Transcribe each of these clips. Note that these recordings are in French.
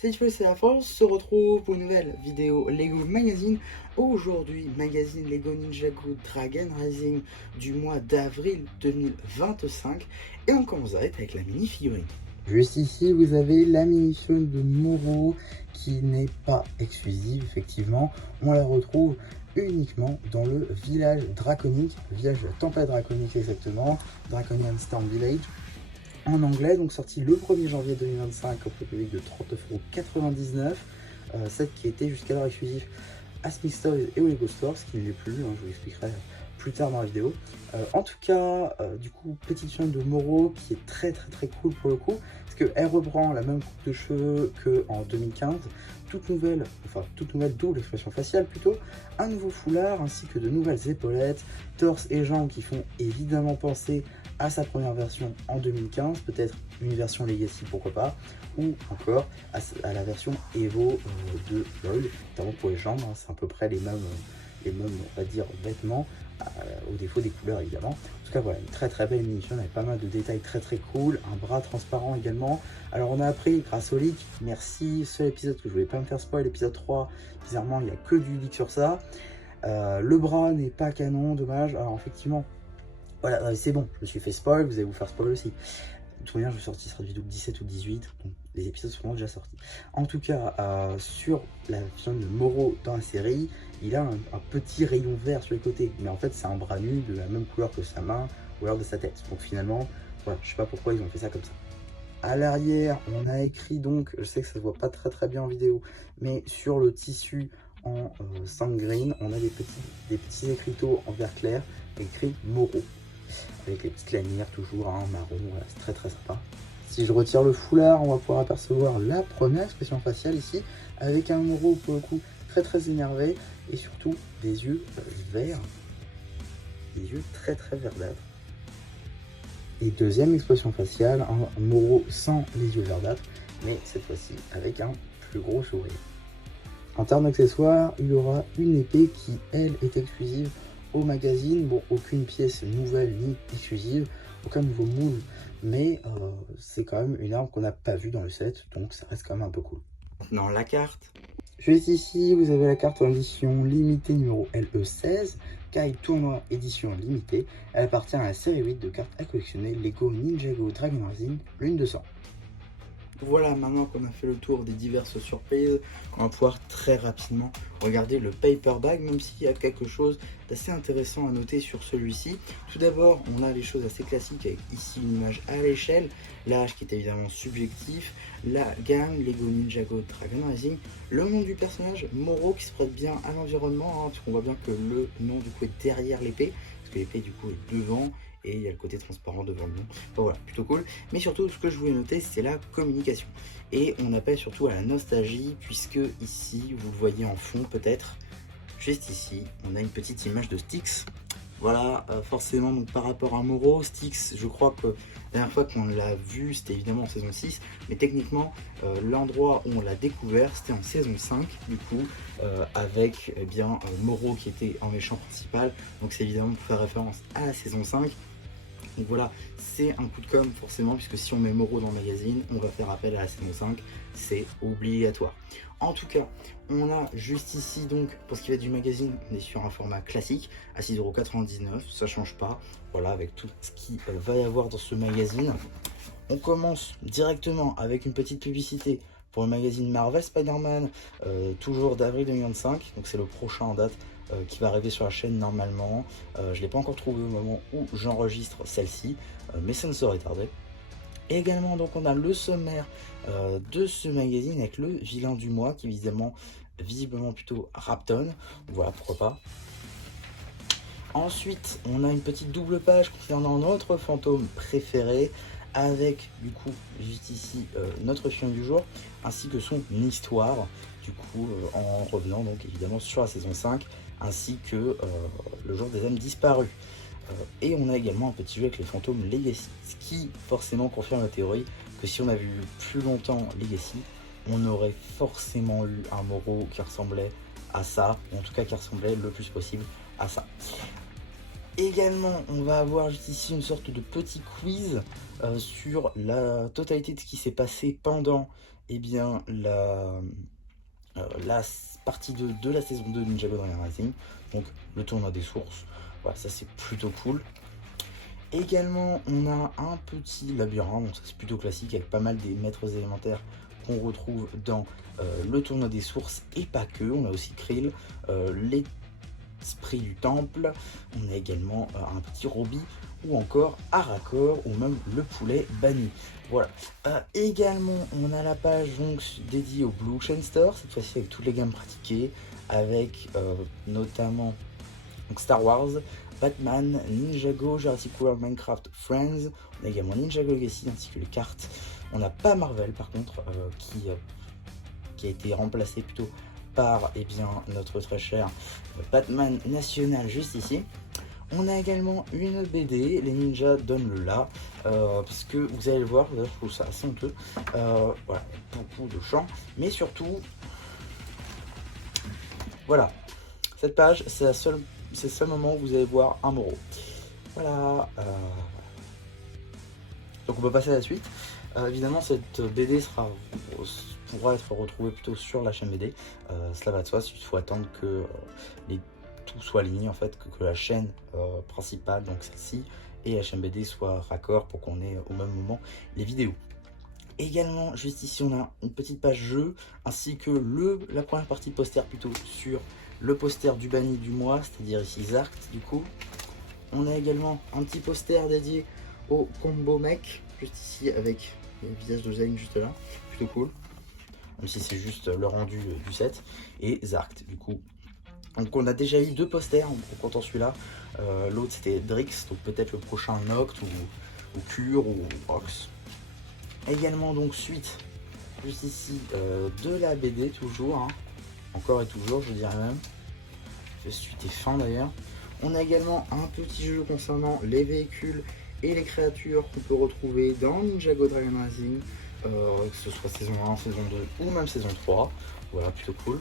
Cette fois c'est la France se retrouve pour une nouvelle vidéo Lego Magazine. Aujourd'hui, magazine Lego Ninjago Dragon Rising du mois d'avril 2025. Et on commence direct avec la mini figurine. Juste ici, vous avez la mini-figurine de Moro qui n'est pas exclusive, effectivement. On la retrouve uniquement dans le village draconique, le village de la tempête draconique exactement, Draconian Storm Village. En anglais, donc sorti le 1er janvier 2025 au prix public de 39,99 €, set qui était jusqu'alors exclusif à Smith Toys et au Lego Store, ce qui ne l'est plus, je vous l'expliquerai plus tard dans la vidéo. En tout cas, du coup, petite chaîne de Moro qui est très cool pour le coup, parce qu'elle reprend la même coupe de cheveux qu'en 2015, toute nouvelle double expression faciale plutôt, un nouveau foulard ainsi que de nouvelles épaulettes, torse et jambes qui font évidemment penser à sa première version en 2015, peut-être une version Legacy pourquoi pas, ou encore à la version Evo de LOL, notamment pour les jambes, hein, c'est à peu près les mêmes on va dire vêtements, au défaut des couleurs évidemment. En tout cas voilà, une très belle mini-figurine avec pas mal de détails très cool, un bras transparent également. Alors on a appris grâce au leak, merci, seul épisode que je voulais pas me faire spoil, l'épisode 3, bizarrement il n'y a que du leak sur ça. Le bras n'est pas canon, dommage. Alors effectivement, voilà, c'est bon, je me suis fait spoil, vous allez vous faire spoil aussi. De toute manière, je vais sortir, ce sera vidéo 17 ou 18, donc les épisodes seront déjà sortis. En tout cas, sur la version de Moro dans la série, il a un petit rayon vert sur les côtés, mais en fait, c'est un bras nu de la même couleur que sa main ou alors de sa tête. Donc finalement, voilà, je sais pas pourquoi ils ont fait ça comme ça. À l'arrière, on a écrit donc, je sais que ça se voit pas très bien en vidéo, mais sur le tissu en green, on a des petits écriteaux en vert clair écrit Moro, avec les petites lanières toujours en marron, voilà, c'est très sympa. Si je retire le foulard, on va pouvoir apercevoir la première expression faciale ici, avec un Moro pour le coup très énervé, et surtout des yeux verts, des yeux très verdâtres. Et deuxième expression faciale, un Moro sans les yeux verdâtres, mais cette fois-ci avec un plus gros sourire. En termes d'accessoires, il y aura une épée qui, elle, est exclusive au magazine. Bon, aucune pièce nouvelle ni exclusive, aucun nouveau moule, mais c'est quand même une arme qu'on n'a pas vue dans le set, donc ça reste quand même un peu cool. Maintenant, la carte. Juste ici, vous avez la carte en édition limitée numéro LE16, Kai Tournoi édition limitée. Elle appartient à la série 8 de cartes à collectionner Lego Ninjago Dragon Rising Lune 200. Voilà, maintenant qu'on a fait le tour des diverses surprises, on va pouvoir très rapidement regarder le paper bag, même s'il y a quelque chose d'assez intéressant à noter sur celui-ci. Tout d'abord, on a les choses assez classiques avec ici une image à l'échelle, l'âge qui est évidemment subjectif, la gamme Lego Ninjago Dragon Rising, le nom du personnage Moro qui se prête bien à l'environnement, hein, parce qu'on voit bien que le nom du coup est derrière l'épée, parce que l'épée du coup est devant, et il y a le côté transparent devant le nom. Bon, voilà, plutôt cool. Mais surtout, ce que je voulais noter, c'est la communication. Et on appelle surtout à la nostalgie, puisque ici, vous le voyez en fond peut-être, juste ici, on a une petite image de Styx. Voilà, forcément, donc par rapport à Moro, Styx, je crois que la dernière fois qu'on l'a vu, c'était évidemment en saison 6, mais techniquement, l'endroit où on l'a découvert, c'était en saison 5, du coup, avec eh bien, Moro qui était en méchant principal, donc c'est évidemment pour faire référence à la saison 5. Donc voilà, c'est un coup de com forcément, puisque si on met Moro dans le magazine, on va faire appel à la saison 5, c'est obligatoire. En tout cas, on a juste ici, donc, pour ce qui va du magazine, on est sur un format classique, à 6,99 €, ça change pas, voilà, avec tout ce qu'il va y avoir dans ce magazine. On commence directement avec une petite publicité pour le magazine Marvel Spider-Man, toujours d'avril 2025, donc c'est le prochain en date, qui va arriver sur la chaîne normalement. Je ne l'ai pas encore trouvé au moment où j'enregistre celle-ci, mais ça ne saurait tarder. Et également, donc, on a le sommaire de ce magazine avec le vilain du mois, qui est visiblement plutôt Rapton. Voilà, pourquoi pas. Ensuite, on a une petite double page concernant notre fantôme préféré, avec du coup juste ici notre film du jour, ainsi que son histoire, du coup en revenant donc évidemment sur la saison 5, ainsi que le jour des âmes disparues. Et on a également un petit jeu avec les fantômes Legacy, ce qui forcément confirme la théorie que si on avait vu plus longtemps Legacy, on aurait forcément eu un Moro qui ressemblait à ça, ou en tout cas qui ressemblait le plus possible à ça. Également, on va avoir juste ici une sorte de petit quiz sur la totalité de ce qui s'est passé pendant eh bien la partie 2 de la saison 2 de Ninjago Dragon Rising, donc le tournoi des sources. Voilà, ça c'est plutôt cool. Également, on a un petit labyrinthe, donc ça c'est plutôt classique, avec pas mal des maîtres élémentaires qu'on retrouve dans le tournoi des sources, et pas que. On a aussi Krill, l'esprit du temple, on a également un petit Roby, ou encore Arakor, ou même le poulet banni. Voilà. Également, on a la page donc dédiée au Blue Chain Store, cette fois-ci avec toutes les gammes pratiquées, avec notamment donc Star Wars, Batman, Ninjago, Jurassic World, Minecraft, Friends. On a également Ninjago Legacy ainsi que les cartes. On n'a pas Marvel par contre, qui a été remplacé plutôt par notre très cher Batman National juste ici. On a également une BD, les ninjas donnent le là, parce que vous allez le voir, je trouve ça assez honteux. Voilà, beaucoup de champs, mais surtout, voilà, cette page, c'est le seul moment où vous allez voir un Moro. Voilà. Donc on peut passer à la suite. Évidemment, cette BD pourra être retrouvée plutôt sur la chaîne BD. Cela va de soi, il faut attendre que tout soit aligné, en fait, que la chaîne principale, donc celle-ci, et la chaîne BD soient raccord pour qu'on ait au même moment les vidéos. Également, juste ici, on a une petite page jeu, ainsi que la première partie poster plutôt sur le poster du banni du mois, c'est-à-dire ici Zarkt du coup. On a également un petit poster dédié au combo mec, juste ici avec le visage de Zayn juste là, plutôt cool. Même si c'est juste le rendu du set. Et Zarkt du coup. Donc on a déjà eu 2 posters en comptant celui-là. L'autre c'était Drix, donc peut-être le prochain Noct ou Cure ou Ox. Également donc suite, juste ici, de la BD toujours, hein. Encore et toujours je dirais même. Suite est fin d'ailleurs. On a également un petit jeu concernant les véhicules et les créatures qu'on peut retrouver dans Ninjago Dragon Rising, que ce soit saison 1, saison 2 ou même saison 3. Voilà, plutôt cool.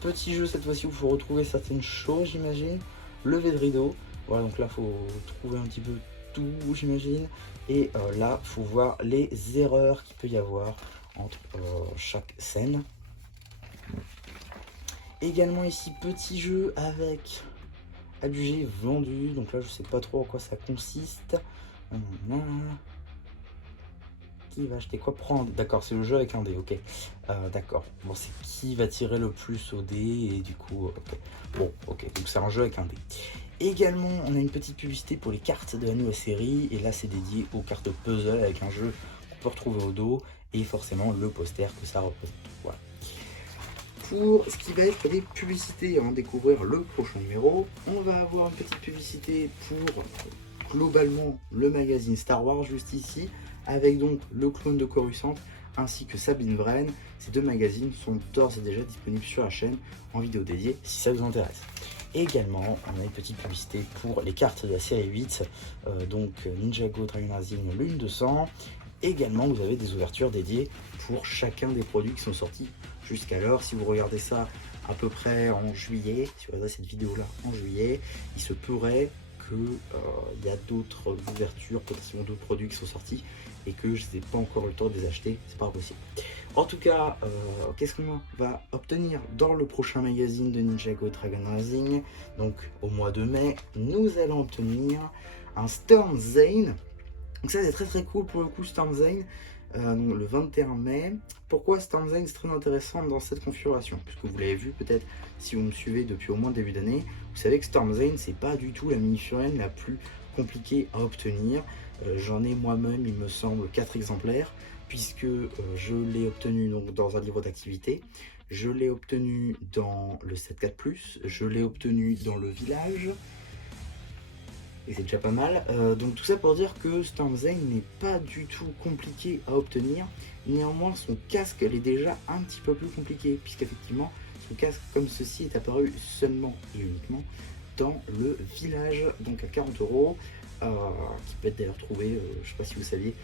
Petit jeu cette fois-ci où il faut retrouver certaines choses, j'imagine. Levé de rideau. Voilà, donc là, il faut trouver un petit peu tout, j'imagine. Et là, il faut voir les erreurs qu'il peut y avoir entre chaque scène. Également ici, petit jeu avec adjugé vendu. Donc là, je sais pas trop en quoi ça consiste. Qui va acheter quoi prendre? D'accord, c'est le jeu avec un dé, ok. D'accord. Bon, c'est qui va tirer le plus au dé et du coup, ok. Bon, ok, donc c'est un jeu avec un dé. Également, on a une petite publicité pour les cartes de la nouvelle série. Et là, c'est dédié aux cartes puzzle avec un jeu qu'on peut retrouver au dos. Et forcément, le poster que ça représente. Voilà. Pour ce qui va être des publicités, avant de découvrir le prochain numéro, on va avoir une petite publicité pour globalement le magazine Star Wars juste ici, avec donc le clone de Coruscant ainsi que Sabine Wren. Ces 2 magazines sont d'ores et déjà disponibles sur la chaîne en vidéo dédiée si ça vous intéresse. Également, on a une petite publicité pour les cartes de la série 8, donc Ninjago Dragon Rising Lune 200. Également, vous avez des ouvertures dédiées pour chacun des produits qui sont sortis jusqu'alors. Si vous regardez ça à peu près en juillet, si vous regardez cette vidéo-là en juillet, il se pourrait qu'il y a d'autres ouvertures, potentiellement d'autres produits qui sont sortis et que je n'ai pas encore eu le temps de les acheter, c'est pas possible. En tout cas, qu'est-ce qu'on va obtenir dans le prochain magazine de Ninjago Dragon Rising? Donc au mois de mai, nous allons obtenir un Storm Zane. Donc ça c'est très très cool pour le coup, Storm Zane, le 21 mai. Pourquoi Storm Zane c'est très intéressant dans cette configuration? Puisque vous l'avez vu peut-être si vous me suivez depuis au moins le début d'année, vous savez que Storm Zane c'est pas du tout la mini-figurine la plus compliquée à obtenir. J'en ai moi-même il me semble 4 exemplaires, puisque je l'ai obtenu donc dans un livre d'activité, je l'ai obtenu dans le 7-4+, je l'ai obtenu dans le village, et c'est déjà pas mal. Donc tout ça pour dire que Storm Zane n'est pas du tout compliqué à obtenir. Néanmoins son casque elle est déjà un petit peu plus compliqué, puisqu'effectivement son casque comme ceci est apparu seulement et uniquement dans le village, donc à 40 €, qui peut être d'ailleurs trouvé, je sais pas si vous saviez,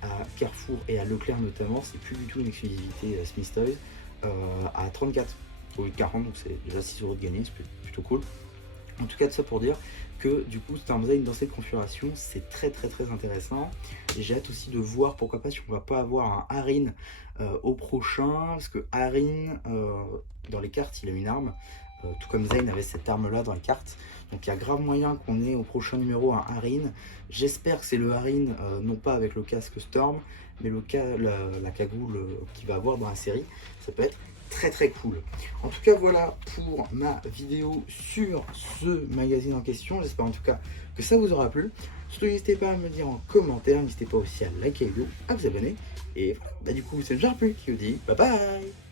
à Carrefour et à Leclerc notamment. C'est plus du tout une exclusivité Smith Toys, à 34 au lieu de 40, donc c'est déjà 6 € de gagné, c'est plutôt cool. En tout cas, de ça pour dire que du coup Stormzy dans cette configuration c'est très intéressant, et j'ai hâte aussi de voir pourquoi pas si on va pas avoir un Harin au prochain, parce que Harin dans les cartes il a une arme, tout comme Zayn avait cette arme là dans les cartes, donc il y a grave moyen qu'on ait au prochain numéro un Harin. J'espère que c'est le Harin non pas avec le casque Storm, mais la cagoule qu'il va avoir dans la série. Ça peut être très cool. En tout cas, voilà pour ma vidéo sur ce magazine en question. J'espère en tout cas que ça vous aura plu. Surtout, n'hésitez pas à me dire en commentaire, n'hésitez pas aussi à liker la vidéo, à vous abonner. Et voilà, bah, du coup, c'est le Jarpu qui vous dit bye bye.